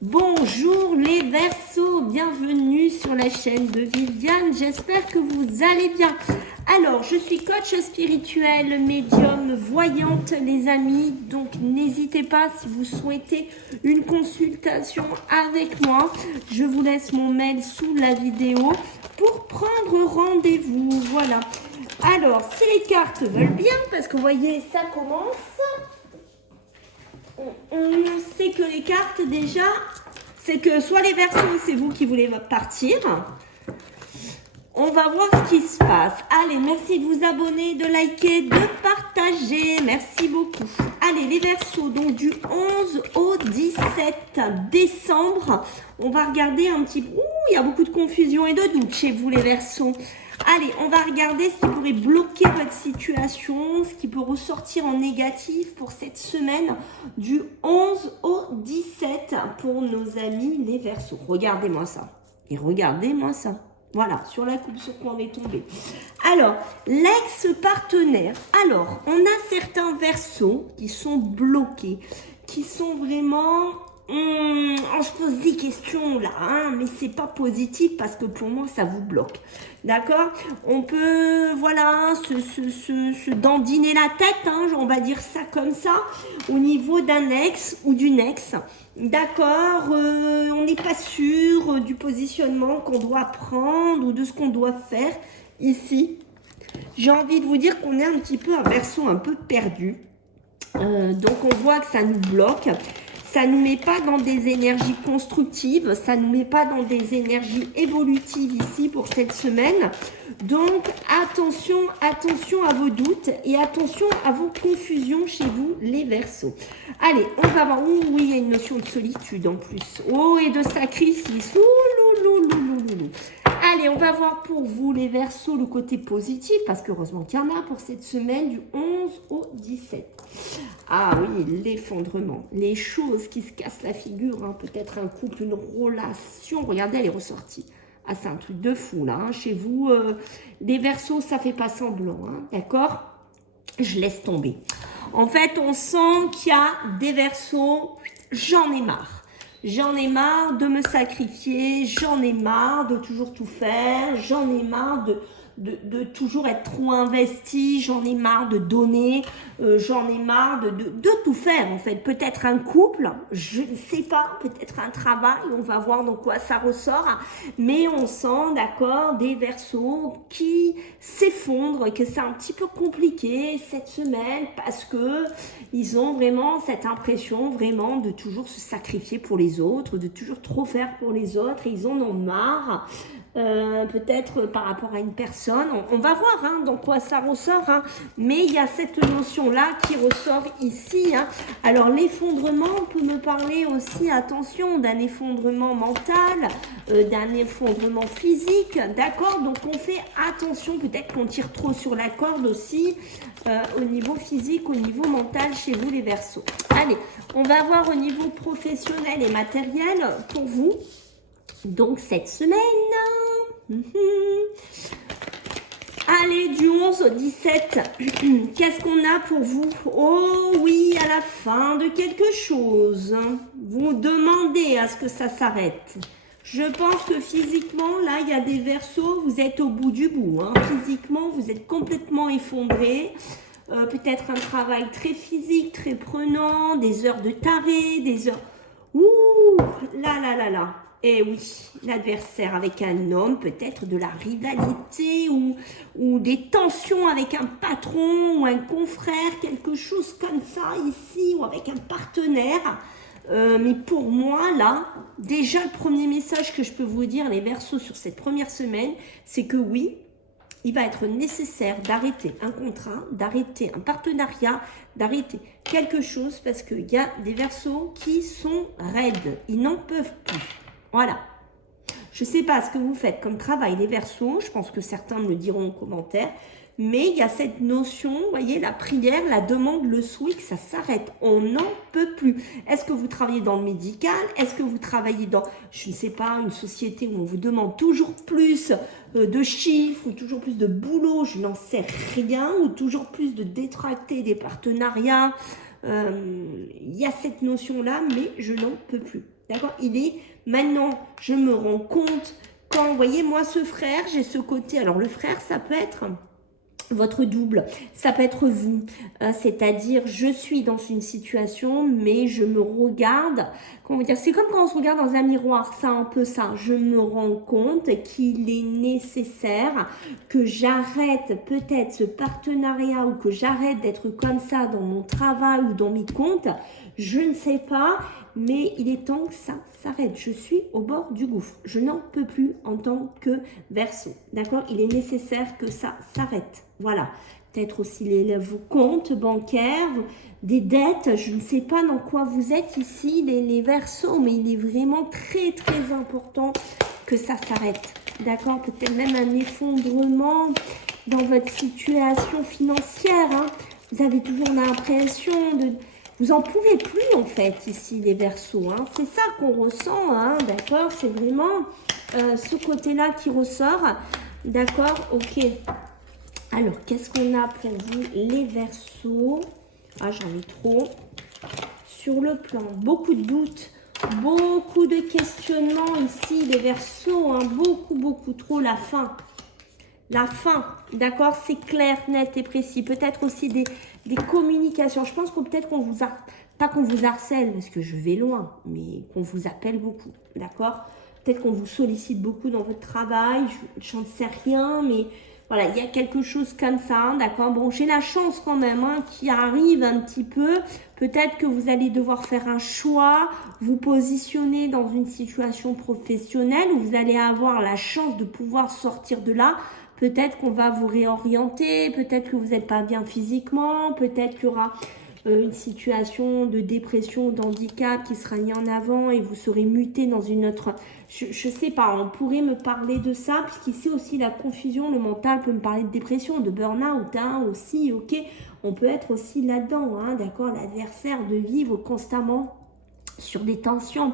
Bonjour les Verseaux, bienvenue sur la chaîne de Viviane, j'espère que vous allez bien. Alors, je suis coach spirituel, médium, voyante les amis, donc n'hésitez pas si vous souhaitez une consultation avec moi. Je vous laisse mon mail sous la vidéo pour prendre rendez-vous, voilà. Alors, si les cartes veulent bien, parce que vous voyez, ça commence. On sait que les cartes déjà, c'est que soit les Verseaux, c'est vous qui voulez partir. On va voir ce qui se passe. Allez, merci de vous abonner, de liker, de partager. Merci beaucoup. Allez, les Verseaux, donc du 11 au 17 décembre. On va regarder un petit peu. Ouh, il y a beaucoup de confusion et de doute chez vous, les Verseaux. Allez, on va regarder ce qui pourrait bloquer votre situation, ce qui peut ressortir en négatif pour cette semaine du 11 au 17 pour nos amis les Verseaux. Regardez-moi ça. Et regardez-moi ça. Voilà, sur la coupe sur quoi on est tombé. Alors, l'ex-partenaire. Alors, on a certains Verseaux qui sont bloqués, qui sont vraiment... on se pose des questions là, hein, mais c'est pas positif parce que pour moi ça vous bloque. D'accord? On peut, voilà, se dandiner la tête, hein, on va dire ça comme ça, au niveau d'un ex ou d'une ex. D'accord, on n'est pas sûr du positionnement qu'on doit prendre ou de ce qu'on doit faire ici. J'ai envie de vous dire qu'on est un petit peu un Verseau un peu perdu. Donc on voit que ça nous bloque. Ça ne nous met pas dans des énergies constructives, ça ne nous met pas dans des énergies évolutives ici pour cette semaine. Donc, attention, attention à vos doutes et attention à vos confusions chez vous, les Verseaux. Allez, on va voir. Oh, oui, il y a une notion de solitude en plus. Oh, et de sacrifice. Ouh, loulou. Allez, on va voir pour vous, les Verseaux, le côté positif, parce qu'heureusement qu'il y en a pour cette semaine du 11 au 17. Ah oui, l'effondrement, les choses qui se cassent la figure, hein, peut-être un couple, une relation. Regardez, elle est ressortie. Ah, c'est un truc de fou, là. Hein. Chez vous, les Verseaux, ça fait pas semblant, hein, d'accord? Je laisse tomber. En fait, on sent qu'il y a des Verseaux, j'en ai marre. J'en ai marre de me sacrifier, j'en ai marre de toujours tout faire, j'en ai marre de toujours être trop investi, j'en ai marre de donner, j'en ai marre de tout faire en fait. Peut-être un couple, je ne sais pas, peut-être un travail, on va voir dans quoi ça ressort, mais on sent, d'accord, des Verseaux qui s'effondrent, que c'est un petit peu compliqué cette semaine parce que ils ont vraiment cette impression vraiment de toujours se sacrifier pour les autres, de toujours trop faire pour les autres, et ils en ont marre. Peut-être par rapport à une personne, on va voir hein, dans quoi ça ressort, hein. Mais il y a cette notion-là qui ressort ici. Hein. Alors l'effondrement, on peut me parler aussi, attention, d'un effondrement mental, d'un effondrement physique, d'accord? Donc on fait attention, peut-être qu'on tire trop sur la corde aussi, au niveau physique, au niveau mental chez vous les Verseaux. Allez, on va voir au niveau professionnel et matériel pour vous. Donc cette semaine... Allez, du 11 au 17, qu'est-ce qu'on a pour vous? Oh oui, à la fin de quelque chose, vous demandez à ce que ça s'arrête. Je pense que physiquement, là, il y a des Verseaux, vous êtes au bout du bout. Hein. Physiquement, vous êtes complètement effondré. Peut-être un travail très physique, très prenant, des heures de taré, des heures... Ouh, là. Eh oui, l'adversaire avec un homme, peut-être de la rivalité ou des tensions avec un patron ou un confrère, quelque chose comme ça ici, ou avec un partenaire. Mais pour moi, là, déjà le premier message que je peux vous dire, les Verseaux, sur cette première semaine, c'est que oui, il va être nécessaire d'arrêter un contrat, d'arrêter un partenariat, d'arrêter quelque chose parce qu'il y a des Verseaux qui sont raides, ils n'en peuvent plus. Voilà. Je ne sais pas ce que vous faites comme travail les Verseaux, je pense que certains me le diront en commentaire, mais il y a cette notion, vous voyez, la prière, la demande, le souhait, que ça s'arrête. On n'en peut plus. Est-ce que vous travaillez dans le médical? Est-ce que vous travaillez dans, je ne sais pas, une société où on vous demande toujours plus de chiffres ou toujours plus de boulot? Je n'en sais rien. Ou toujours plus de détracter des partenariats Il y a cette notion-là, mais je n'en peux plus. D'accord? Maintenant, je me rends compte, quand, vous voyez, moi, ce frère, j'ai ce côté. Alors, le frère, ça peut être votre double, ça peut être vous, c'est-à-dire je suis dans une situation mais je me regarde, comment dire, c'est comme quand on se regarde dans un miroir, ça un peu ça, je me rends compte qu'il est nécessaire que j'arrête peut-être ce partenariat ou que j'arrête d'être comme ça dans mon travail ou dans mes comptes, je ne sais pas, mais il est temps que ça s'arrête. Je suis au bord du gouffre. Je n'en peux plus en tant que Verseau. D'accord? Il est nécessaire que ça s'arrête. Voilà. Peut-être aussi vos comptes bancaires, des dettes. Je ne sais pas dans quoi vous êtes ici, les Verseaux, mais il est vraiment très, très important que ça s'arrête. D'accord? Peut-être même un effondrement dans votre situation financière. Hein. Vous avez toujours l'impression de... Vous en pouvez plus en fait ici les Verseaux, hein. C'est ça qu'on ressent, hein, d'accord? C'est vraiment ce côté-là qui ressort, d'accord? Ok. Alors, qu'est-ce qu'on a pour vous les Verseaux? Ah, j'en ai trop. Sur le plan, beaucoup de doutes, beaucoup de questionnements ici les Verseaux, hein, beaucoup trop, la fin. La fin, d'accord, c'est clair, net et précis. Peut-être aussi des communications. Je pense que peut-être qu'on vous a, pas qu'on vous harcèle, parce que je vais loin, mais qu'on vous appelle beaucoup, d'accord? Peut-être qu'on vous sollicite beaucoup dans votre travail, je n'en sais rien, mais voilà, il y a quelque chose comme ça, d'accord? Bon, j'ai la chance quand même, hein, qui arrive un petit peu. Peut-être que vous allez devoir faire un choix, vous positionner dans une situation professionnelle où vous allez avoir la chance de pouvoir sortir de là. Peut-être qu'on va vous réorienter, peut-être que vous n'êtes pas bien physiquement, peut-être qu'il y aura une situation de dépression, d'handicap qui sera mis en avant et vous serez muté dans une autre... Je ne sais pas, on pourrait me parler de ça, puisqu'ici aussi la confusion, le mental peut me parler de dépression, de burn-out, hein, aussi, ok. On peut être aussi là-dedans, hein, d'accord, l'adversaire de vivre constamment sur des tensions,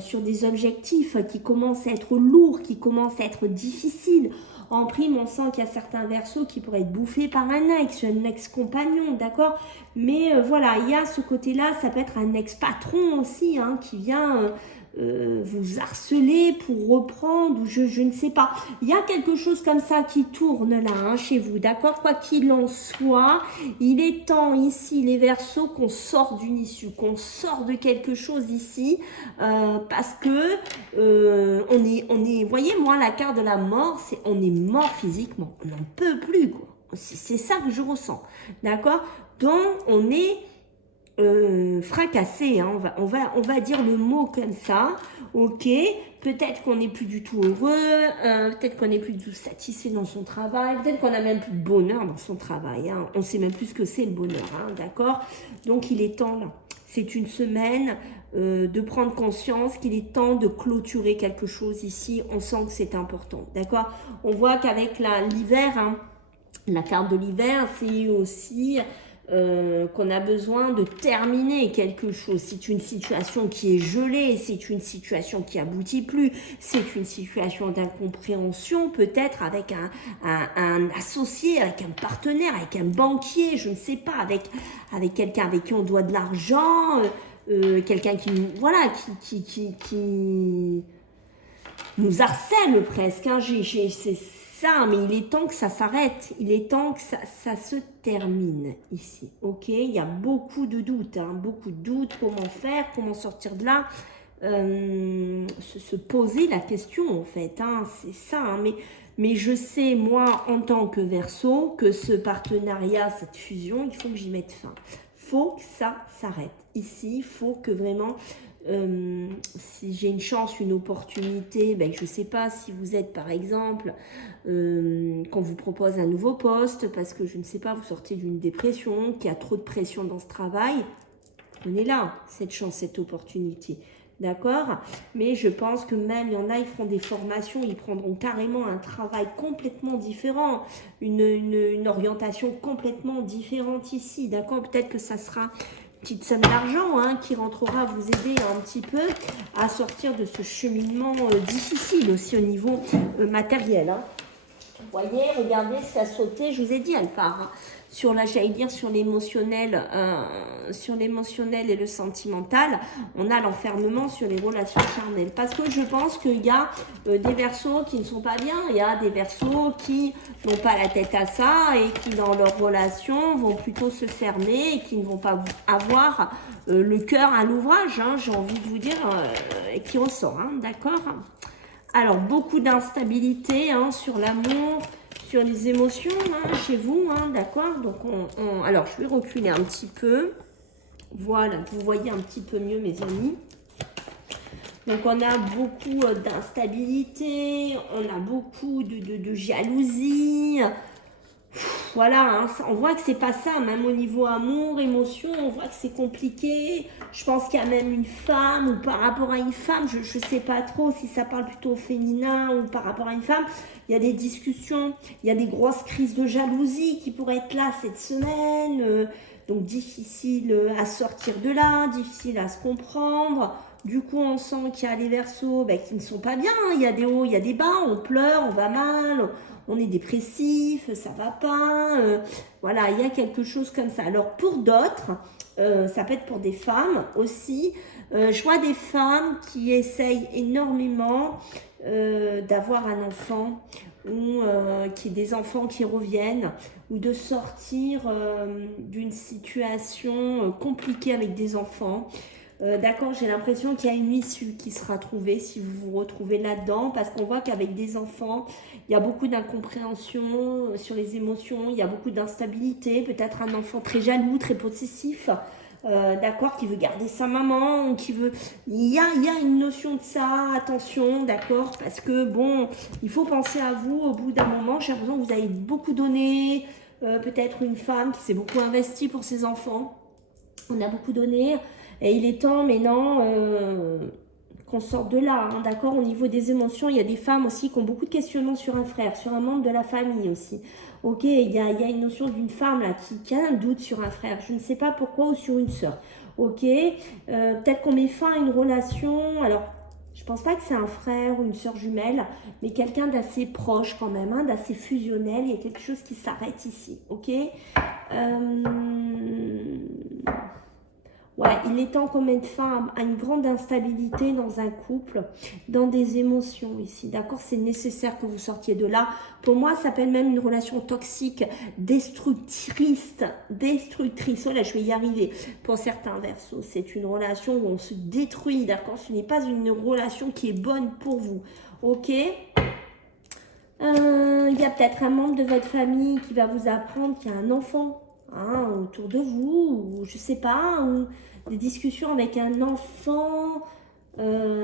sur des objectifs qui commencent à être lourds, qui commencent à être difficiles. En prime, on sent qu'il y a certains Verseaux qui pourraient être bouffés par un ex-compagnon, d'accord? Mais voilà, il y a ce côté-là, ça peut être un ex-patron aussi, hein, qui vient vous harceler pour reprendre, ou je ne sais pas. Il y a quelque chose comme ça qui tourne là, hein, chez vous, d'accord? Quoi qu'il en soit, il est temps ici, les Verseaux, qu'on sorte d'une issue, qu'on sorte de quelque chose ici, parce que on est, voyez, moi, la carte de la mort, c'est on est mort physiquement, on n'en peut plus, quoi. C'est ça que je ressens, d'accord? Donc, on est fracassé, hein, on va dire le mot comme ça, ok, peut-être qu'on n'est plus du tout heureux, peut-être qu'on n'est plus du tout satisfait dans son travail, peut-être qu'on n'a même plus de bonheur dans son travail, hein, on ne sait même plus ce que c'est le bonheur, hein, d'accord, donc il est temps là, c'est une semaine de prendre conscience qu'il est temps de clôturer quelque chose ici, on sent que c'est important, d'accord, on voit qu'avec l'hiver, hein, la carte de l'hiver, c'est aussi... qu'on a besoin de terminer quelque chose. C'est une situation qui est gelée, c'est une situation qui aboutit plus, c'est une situation d'incompréhension, peut-être avec un associé, avec un partenaire, avec un banquier, je ne sais pas, avec quelqu'un avec qui on doit de l'argent, quelqu'un qui nous, voilà, qui nous harcèle presque, hein. C'est ça, mais il est temps que ça s'arrête, il est temps que ça se termine ici, ok? Il y a beaucoup de doutes, hein, beaucoup de doutes, comment faire, comment sortir de là, se poser la question en fait, hein, c'est ça, hein, mais je sais, moi, en tant que Verseau, que ce partenariat, cette fusion, il faut que j'y mette fin, faut que ça s'arrête, ici, il faut que vraiment... si j'ai une chance, une opportunité, ben, je ne sais pas si vous êtes par exemple, qu'on vous propose un nouveau poste, parce que je ne sais pas, vous sortez d'une dépression, qu'il y a trop de pression dans ce travail, on est là, cette chance, cette opportunité, d'accord? Mais je pense que même, il y en a, ils feront des formations, ils prendront carrément un travail complètement différent, une orientation complètement différente ici, d'accord? Peut-être que ça sera... petite somme d'argent, hein, qui rentrera vous aider un petit peu à sortir de ce cheminement difficile aussi au niveau matériel. Hein. Vous voyez, regardez, ça a sauté, je vous ai dit, elle part. Hein. Sur la, j'allais dire, sur l'émotionnel et le sentimental, on a l'enfermement sur les relations charnelles. Parce que je pense qu'il y a des Verseaux qui ne sont pas bien, il y a des Verseaux qui n'ont pas la tête à ça et qui, dans leurs relations, vont plutôt se fermer et qui ne vont pas avoir le cœur à l'ouvrage, hein, j'ai envie de vous dire, et qui ressort, hein, d'accord? Alors, beaucoup d'instabilité hein, sur l'amour, sur les émotions hein, chez vous, hein, d'accord? Donc, alors, je vais reculer un petit peu. Voilà, vous voyez un petit peu mieux, mes amis. Donc, on a beaucoup d'instabilité, on a beaucoup de jalousie. Voilà, hein, on voit que c'est pas ça, même au niveau amour, émotion, on voit que c'est compliqué. Je pense qu'il y a même une femme ou par rapport à une femme, je ne sais pas trop si ça parle plutôt au féminin ou par rapport à une femme. Il y a des discussions, il y a des grosses crises de jalousie qui pourraient être là cette semaine. Donc difficile à sortir de là, difficile à se comprendre. Du coup, on sent qu'il y a les Verseaux qui ne sont pas bien. Il y a des hauts, il y a des bas, on pleure, on va mal. On est dépressif, ça va pas, voilà, il y a quelque chose comme ça. Alors pour d'autres, ça peut être pour des femmes aussi, je vois des femmes qui essayent énormément d'avoir un enfant ou qui des enfants qui reviennent ou de sortir d'une situation compliquée avec des enfants. D'accord, j'ai l'impression qu'il y a une issue qui sera trouvée si vous vous retrouvez là-dedans parce qu'on voit qu'avec des enfants, il y a beaucoup d'incompréhension sur les émotions, il y a beaucoup d'instabilité, peut-être un enfant très jaloux, très possessif, d'accord, qui veut garder sa maman, qui veut... Il y a une notion de ça, attention, d'accord, parce que bon, il faut penser à vous au bout d'un moment, j'ai l'impression que vous avez beaucoup donné, peut-être une femme qui s'est beaucoup investie pour ses enfants, on a beaucoup donné... Et il est temps maintenant qu'on sorte de là, hein, d'accord? Au niveau des émotions, il y a des femmes aussi qui ont beaucoup de questionnements sur un frère, sur un membre de la famille aussi. Ok, il y a une notion d'une femme là qui a un doute sur un frère, je ne sais pas pourquoi, ou sur une sœur. Ok, peut-être qu'on met fin à une relation, alors je pense pas que c'est un frère ou une sœur jumelle, mais quelqu'un d'assez proche quand même, hein, d'assez fusionnel, il y a quelque chose qui s'arrête ici, ok? Ouais, il est temps qu'on mette fin à une grande instabilité dans un couple, dans des émotions ici, d'accord? C'est nécessaire que vous sortiez de là. Pour moi, ça s'appelle même une relation toxique, destructrice. Oh là, je vais y arriver. Pour certains Verseaux, c'est une relation où on se détruit, d'accord? Ce n'est pas une relation qui est bonne pour vous, ok? Il y a peut-être un membre de votre famille qui va vous apprendre qu'il y a un enfant. Hein, autour de vous, ou je sais pas, ou des discussions avec un enfant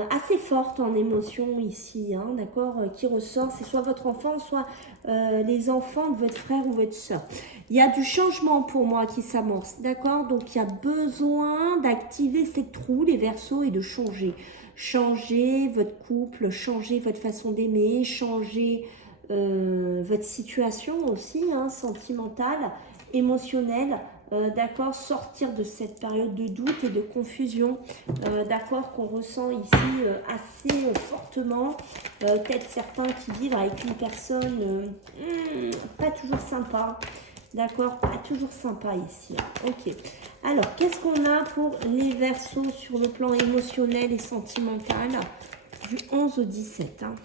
assez forte en émotion ici, hein, d'accord, qui ressort, c'est soit votre enfant, soit les enfants de votre frère ou votre soeur. Il y a du changement pour moi qui s'amorce, d'accord, donc il y a besoin d'activer cette roue, les Verseaux, et de changer. Changer votre couple, changer votre façon d'aimer, changer votre situation aussi, hein, sentimentale, émotionnel, d'accord, sortir de cette période de doute et de confusion, d'accord, qu'on ressent ici assez fortement, peut-être certains qui vivent avec une personne pas toujours sympa, d'accord, pas toujours sympa ici, ok. Alors, qu'est-ce qu'on a pour les Verseaux sur le plan émotionnel et sentimental du 11 au 17, hein.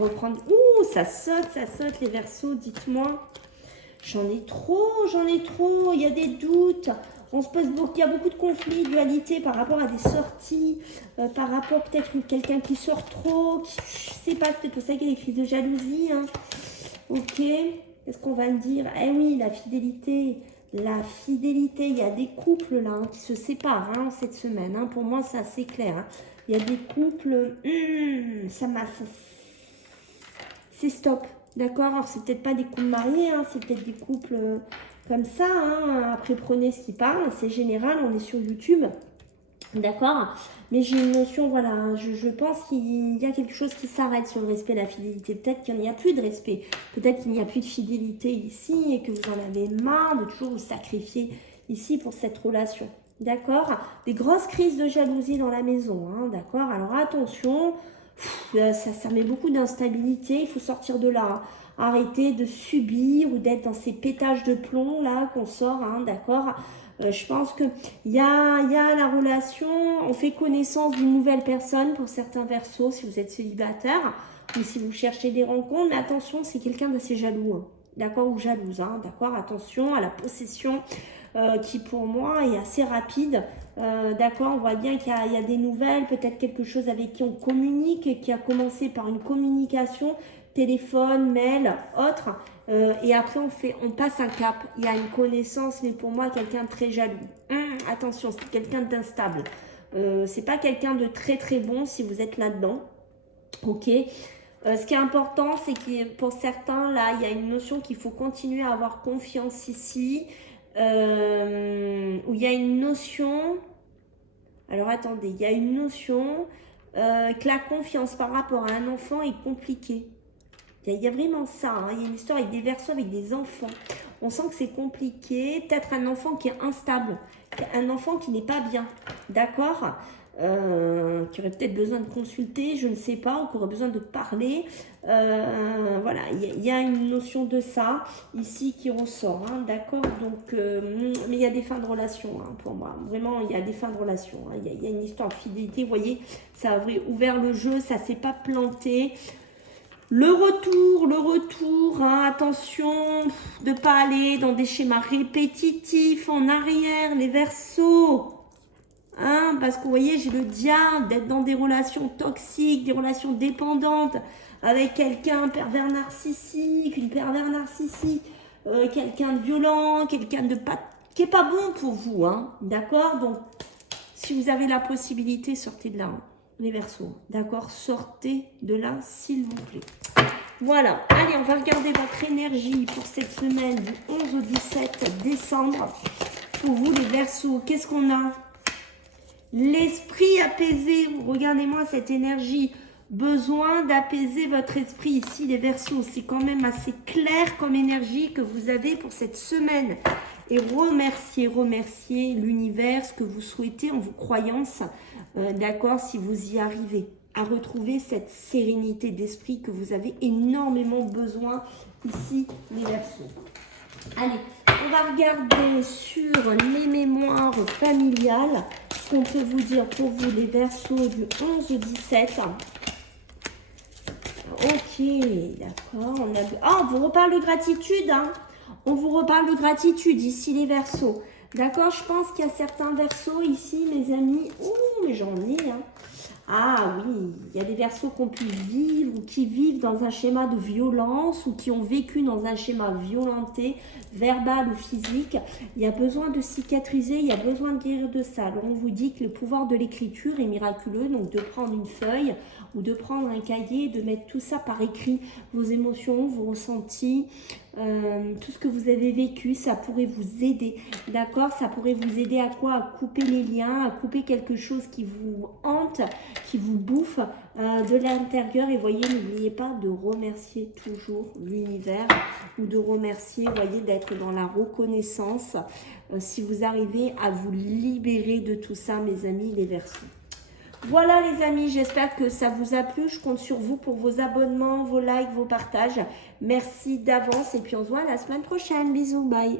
Reprendre, ouh, ça saute les Verseaux, dites-moi. J'en ai trop, il y a des doutes, on se pose beaucoup, il y a beaucoup de conflits, dualité par rapport à des sorties, par rapport peut-être à quelqu'un qui sort trop, qui, je sais pas, peut-être pour ça qu'il y a des crises de jalousie, hein. Ok, qu'est-ce qu'on va me dire? Eh oui, la fidélité, il y a des couples là hein, qui se séparent hein, cette semaine, hein. Pour moi c'est assez clair, hein. Il y a des couples, c'est stop. D'accord, alors c'est peut-être pas des couples mariés, hein, c'est peut-être des couples comme ça. Hein. Après, prenez ce qui parle, c'est général, on est sur YouTube. D'accord, mais j'ai une notion, voilà, je pense qu'il y a quelque chose qui s'arrête sur le respect et la fidélité. Peut-être qu'il n'y a plus de respect, peut-être qu'il n'y a plus de fidélité ici et que vous en avez marre de toujours vous sacrifier ici pour cette relation. D'accord, des grosses crises de jalousie dans la maison. Hein, d'accord, alors attention. Ça met beaucoup d'instabilité. Il faut sortir de là. Hein. Arrêter de subir ou d'être dans ces pétages de plomb là qu'on sort, hein, d'accord. Je pense qu'il y a la relation, on fait connaissance d'une nouvelle personne pour certains versos si vous êtes célibataire ou si vous cherchez des rencontres. Mais attention, c'est quelqu'un d'assez jaloux, hein, d'accord, ou jalouse, hein, d'accord. Attention à la possession qui pour moi est assez rapide. D'accord, on voit bien qu'il y a des nouvelles, peut-être quelque chose avec qui on communique, qui a commencé par une communication, téléphone, mail, autre, et après on passe un cap, il y a une connaissance, mais pour moi quelqu'un de très jaloux. Attention, c'est quelqu'un d'instable, c'est pas quelqu'un de très très bon si vous êtes là-dedans, ok. Ce qui est important, c'est que pour certains, là, il y a une notion qu'il faut continuer à avoir confiance ici, où il y a une notion, alors attendez, il y a une notion que la confiance par rapport à un enfant est compliquée. Il y a vraiment ça, hein. Il y a une histoire avec des versos, avec des enfants. On sent que c'est compliqué, peut-être un enfant qui est instable, un enfant qui n'est pas bien, d'accord, qui aurait peut-être besoin de consulter, je ne sais pas, ou qui aurait besoin de parler. Voilà, il y a une notion de ça ici qui ressort, hein, d'accord. Donc, mais il y a des fins de relation, hein, pour moi. Vraiment, il y a des fins de relation. Hein. Il y a une histoire de fidélité, vous voyez, ça a ouvert le jeu, ça ne s'est pas planté. Le retour, hein, attention de ne pas aller dans des schémas répétitifs en arrière, les versos. Hein, parce que vous voyez, j'ai le diable, d'être dans des relations toxiques, des relations dépendantes avec quelqu'un, un pervers narcissique, une pervers narcissique, quelqu'un de violent, quelqu'un de pas, qui n'est pas bon pour vous. Hein, d'accord. Donc, si vous avez la possibilité, sortez de là. Hein. Les versos, d'accord, sortez de là s'il vous plaît. Voilà, allez, on va regarder votre énergie pour cette semaine du 11 au 17 décembre. Pour vous les versos, qu'est-ce qu'on a? L'esprit apaisé, regardez-moi cette énergie. Besoin d'apaiser votre esprit ici les versos. C'est quand même assez clair comme énergie que vous avez pour cette semaine. Et remerciez l'univers, ce que vous souhaitez en vos croyances. D'accord, si vous y arrivez à retrouver cette sérénité d'esprit que vous avez énormément besoin ici les versos. Allez, on va regarder sur les mémoires familiales ce qu'on peut vous dire pour vous les versos du 11 au 17. Ok, d'accord. On vous reparle de gratitude. Hein. On vous reparle de gratitude ici les versos. D'accord, je pense qu'il y a certains versos ici, mes amis. Ouh, mais j'en ai. Hein. Ah oui, il y a des versos qui ont pu vivre ou qui vivent dans un schéma de violence ou qui ont vécu dans un schéma violenté, verbal ou physique. Il y a besoin de cicatriser, il y a besoin de guérir de ça. Alors on vous dit que le pouvoir de l'écriture est miraculeux, donc de prendre une feuille ou de prendre un cahier, de mettre tout ça par écrit, vos émotions, vos ressentis, tout ce que vous avez vécu, ça pourrait vous aider, d'accord? Ça pourrait vous aider à quoi? À couper les liens, à couper quelque chose qui vous hante, qui vous bouffe de l'intérieur. Et voyez, n'oubliez pas de remercier toujours l'univers ou de remercier, voyez, d'être dans la reconnaissance si vous arrivez à vous libérer de tout ça, mes amis, les versos. Voilà les amis, j'espère que ça vous a plu. Je compte sur vous pour vos abonnements, vos likes, vos partages. Merci d'avance et puis on se voit la semaine prochaine. Bisous, bye.